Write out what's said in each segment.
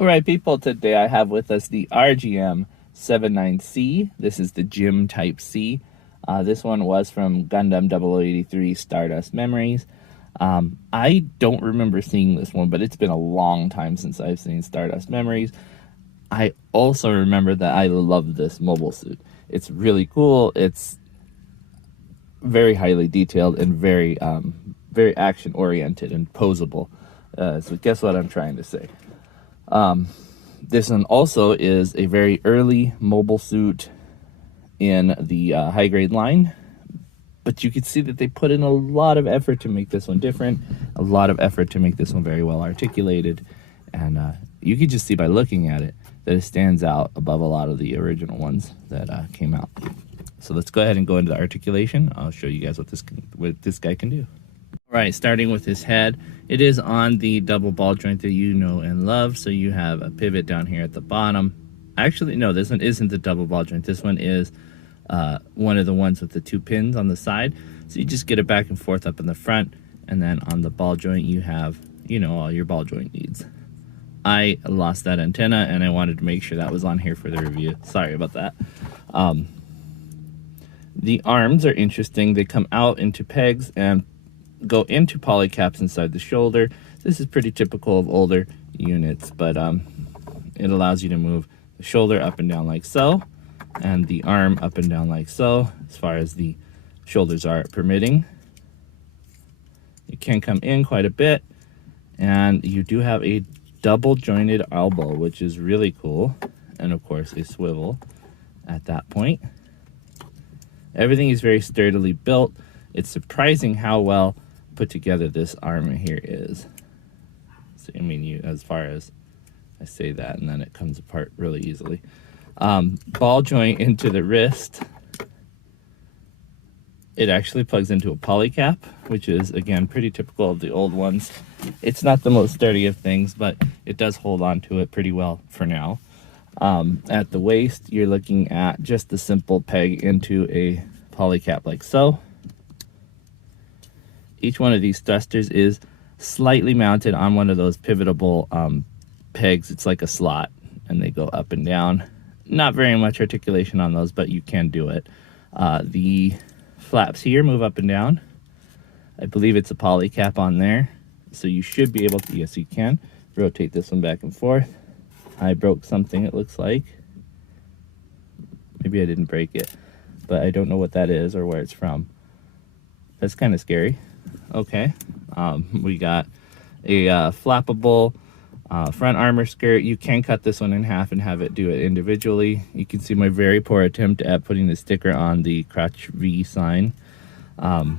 Alright people, today I have with us the RGM-79C. This is the Gym Type C. This one was from Gundam 0083 Stardust Memories. I don't remember seeing this one, but it's been a long time since I've seen Stardust Memories. I also remember that I love this mobile suit. It's really cool. It's very highly detailed and very action oriented and posable. So guess what I'm trying to say. This one also is a very early mobile suit in the high grade line, but you can see that they put in a lot of effort to make this one different, a lot of effort to make this one very well articulated, and you can just see by looking at it that it stands out above a lot of the original ones that came out. So let's go ahead and go into the articulation. I'll show you guys what this guy can do. All right, starting with his head, it is on the double ball joint that you know and love. So you have a pivot down here at the bottom. Actually, no, this one isn't the double ball joint. This one is one of the ones with the two pins on the side. So you just get it back and forth up in the front. And then on the ball joint, you have, you know, all your ball joint needs. I lost that antenna and I wanted to make sure that was on here for the review. Sorry about that. The arms are interesting. They come out into pegs and go into polycaps inside the shoulder. This is pretty typical of older units, but it allows you to move the shoulder up and down like so, and the arm up and down like so, as far as the shoulders are permitting. You can come in quite a bit, and you do have a double jointed elbow, which is really cool, and of course a swivel at that point. Everything is very sturdily built. It's surprising how well put together this arm here is. So, I mean, as far as I say that, and then it comes apart really easily. Ball joint into the wrist. It actually plugs into a polycap, which is, again, pretty typical of the old ones. It's not the most sturdy of things, but it does hold on to it pretty well for now. At the waist, you're looking at just the simple peg into a polycap like so. Each one of these thrusters is slightly mounted on one of those pivotable pegs. It's like a slot, and they go up and down. Not very much articulation on those, but you can do it. The flaps here move up and down. I believe it's a polycap on there, so you should be able to, yes you can, rotate this one back and forth. I broke something, it looks like. Maybe I didn't break it, but I don't know what that is or where it's from. That's kind of scary. Okay, we got a flappable front armor skirt. You can cut this one in half and have it do it individually. You can see my very poor attempt at putting the sticker on the crotch V sign. I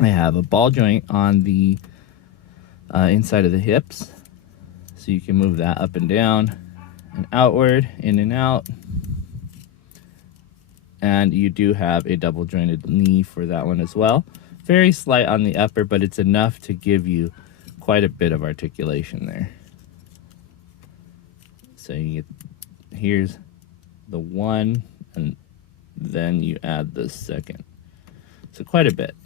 have a ball joint on the inside of the hips, so you can move that up and down and outward, in and out. And you do have a double jointed knee for that one as well. Very slight on the upper, but it's enough to give you quite a bit of articulation there. So you get, here's the one, and then you add the second. So quite a bit.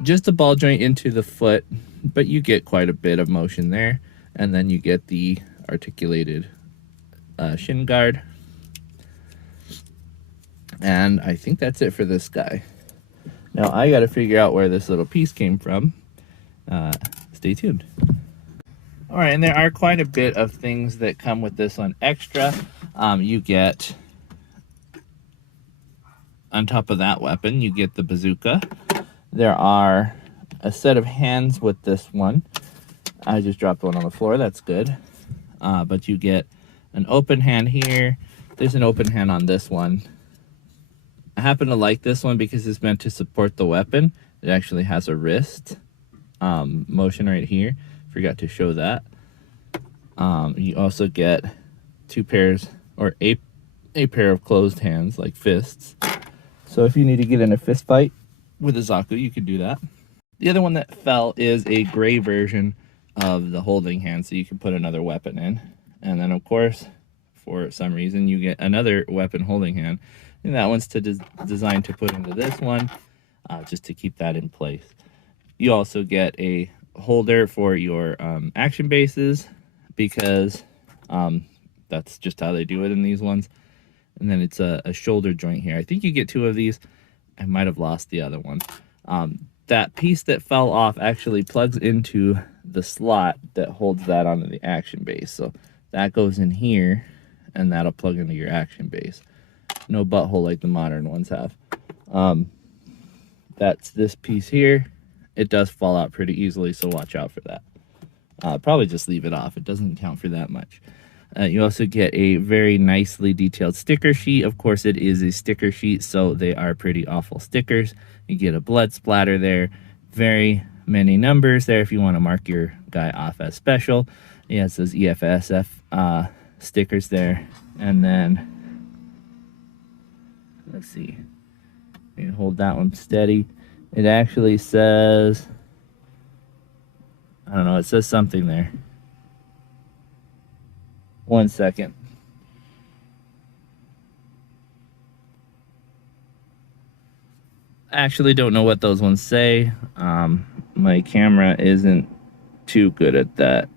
Just a ball joint into the foot, but you get quite a bit of motion there. And then you get the articulated shin guard. And I think that's it for this guy. Now I got to figure out where this little piece came from. Stay tuned. All right, and there are quite a bit of things that come with this one extra. You get, on top of that weapon, you get the bazooka. There are a set of hands with this one. I just dropped one on the floor, that's good. But you get an open hand here. There's an open hand on this one. I happen to like this one because it's meant to support the weapon. It actually has a wrist motion right here. Forgot to show that. You also get two pairs, or a pair of closed hands, like fists. So if you need to get in a fist fight with a Zaku, you could do that. The other one that fell is a gray version of the holding hand, so you can put another weapon in. And then, of course, for some reason, you get another weapon holding hand. And that one's designed to put into this one, just to keep that in place. You also get a holder for your action bases, because that's just how they do it in these ones. And then it's a shoulder joint here. I think you get 2 of these. I might have lost the other one. That piece that fell off actually plugs into the slot that holds that onto the action base. So that goes in here, and that'll plug into your action base. No butthole like the modern ones have. That's this piece here. It does fall out pretty easily, so watch out for that. Probably just leave it off. It doesn't count for that much. You also get a very nicely detailed sticker sheet. Of course, it is a sticker sheet, so they are pretty awful stickers. You get a blood splatter there. Very many numbers there if you want to mark your guy off as special. Yeah, it says EFSF stickers there. And then, let's see. You hold that one steady. It actually says, I don't know, it says something there. 1 second. Actually don't know what those ones say. My camera isn't too good at that.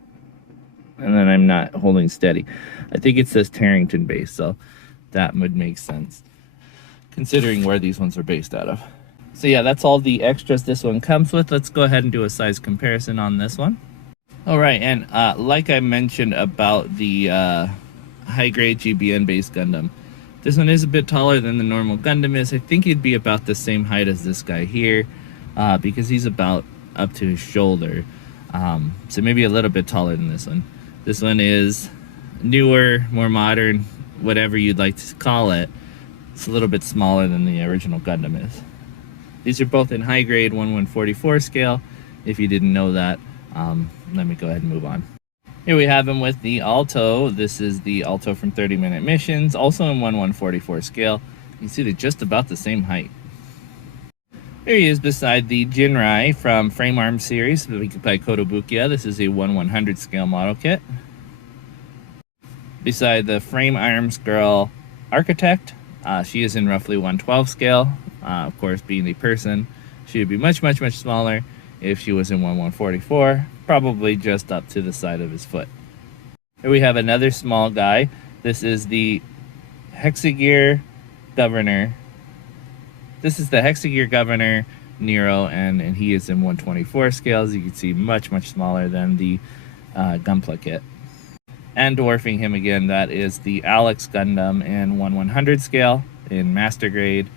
And then I'm not holding steady. I think it says Tarrington base, so that would make sense, considering where these ones are based out of. So yeah, that's all the extras this one comes with. Let's go ahead and do a size comparison on this one. All right, and like I mentioned about the high-grade GBN-based Gundam, this one is a bit taller than the normal Gundam is. I think he'd be about the same height as this guy here, because he's about up to his shoulder. So maybe a little bit taller than this one. This one is newer, more modern, whatever you'd like to call it. It's a little bit smaller than the original Gundam is. These are both in high grade 1/144 scale, if you didn't know that. Let me go ahead and move on. Here we have him with the Alto. This is the Alto from 30-Minute Missions, also in 1/144 scale. You can see they're just about the same height. Here he is beside the Jinrai from Frame Arms series by Kotobukiya. This is a 1/100 scale model kit. Beside the Frame Arms girl Architect, she is in roughly 1/12 scale. Of course, being a person, she would be much, much, much smaller if she was in 1/144, probably just up to the side of his foot. Here we have another small guy. This is the Hexagear Governor. This is the Hexagear Governor Nero, and he is in 1/24 scale. As you can see, much, much smaller than the Gunpla kit. And dwarfing him again, that is the Alex Gundam in 1/100 scale in master grade.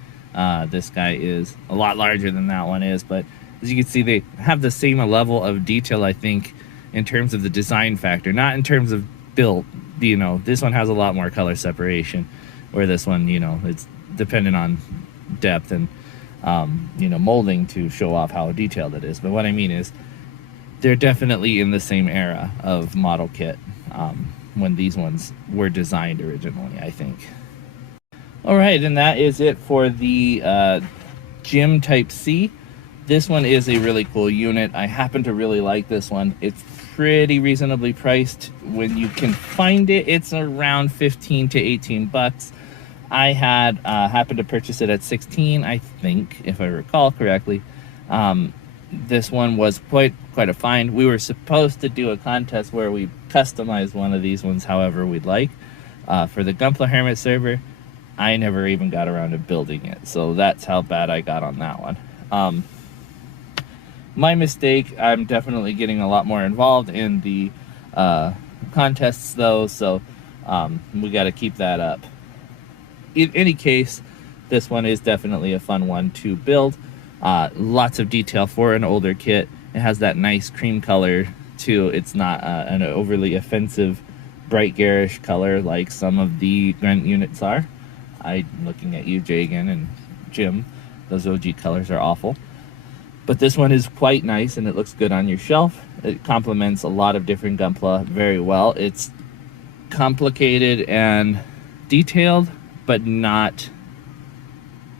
This guy is a lot larger than that one is, but as you can see, they have the same level of detail, I think, in terms of the design factor, not in terms of build. You know, this one has a lot more color separation, where this one, you know, it's dependent on depth and, you know, molding to show off how detailed it is. But what I mean is, they're definitely in the same era of model kit when these ones were designed originally, I think. All right, and that is it for the Gym Type C. This one is a really cool unit. I happen to really like this one. It's pretty reasonably priced. When you can find it, it's around 15 to 18 bucks. I had happened to purchase it at 16, I think, if I recall correctly. This one was quite a find. We were supposed to do a contest where we customized one of these ones however we'd like for the Gunpla Hermit server. I never even got around to building it, so that's how bad I got on that one. My mistake. I'm definitely getting a lot more involved in the contests though, so we got to keep that up. In any case, this one is definitely a fun one to build. Lots of detail for an older kit. It has that nice cream color too. It's not an overly offensive bright garish color like some of the grunt units are. I'm looking at you, Jagan and Jim. Those OG colors are awful. But this one is quite nice and it looks good on your shelf. It complements a lot of different Gunpla very well. It's complicated and detailed, but not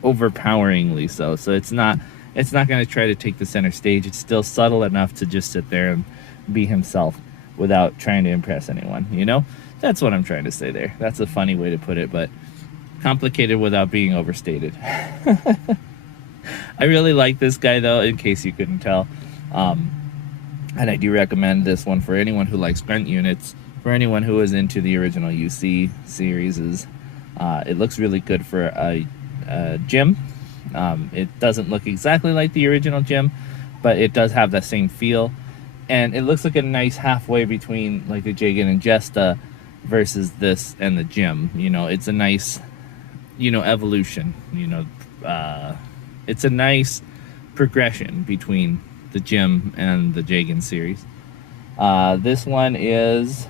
overpoweringly so. So it's not going to try to take the center stage. It's still subtle enough to just sit there and be himself without trying to impress anyone, you know? That's what I'm trying to say there. That's a funny way to put it, but complicated without being overstated. I really like this guy though, in case you couldn't tell. And I do recommend this one for anyone who likes grunt units. for anyone who is into the original UC series, it looks really good for a gym. It doesn't look exactly like the original gym, but it does have that same feel, and it looks like a nice halfway between like the Jagan and Jesta versus this and the gym. You know, it's a nice, you know, evolution. You know, it's a nice progression between the gym and the Jagan series. This one is,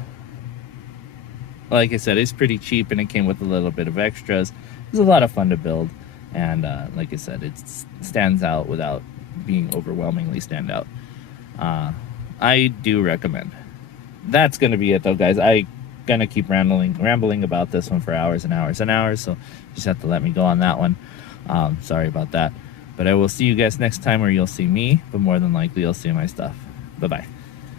like I said, it's pretty cheap, and it came with a little bit of extras. It's a lot of fun to build, and like I said, it stands out without being overwhelmingly stand out. I do recommend. That's going to be it, though, guys. I'm going to keep rambling about this one for hours and hours and hours, so just have to let me go on that one. Sorry about that. But I will see you guys next time, where you'll see me, but more than likely you'll see my stuff. Bye-bye.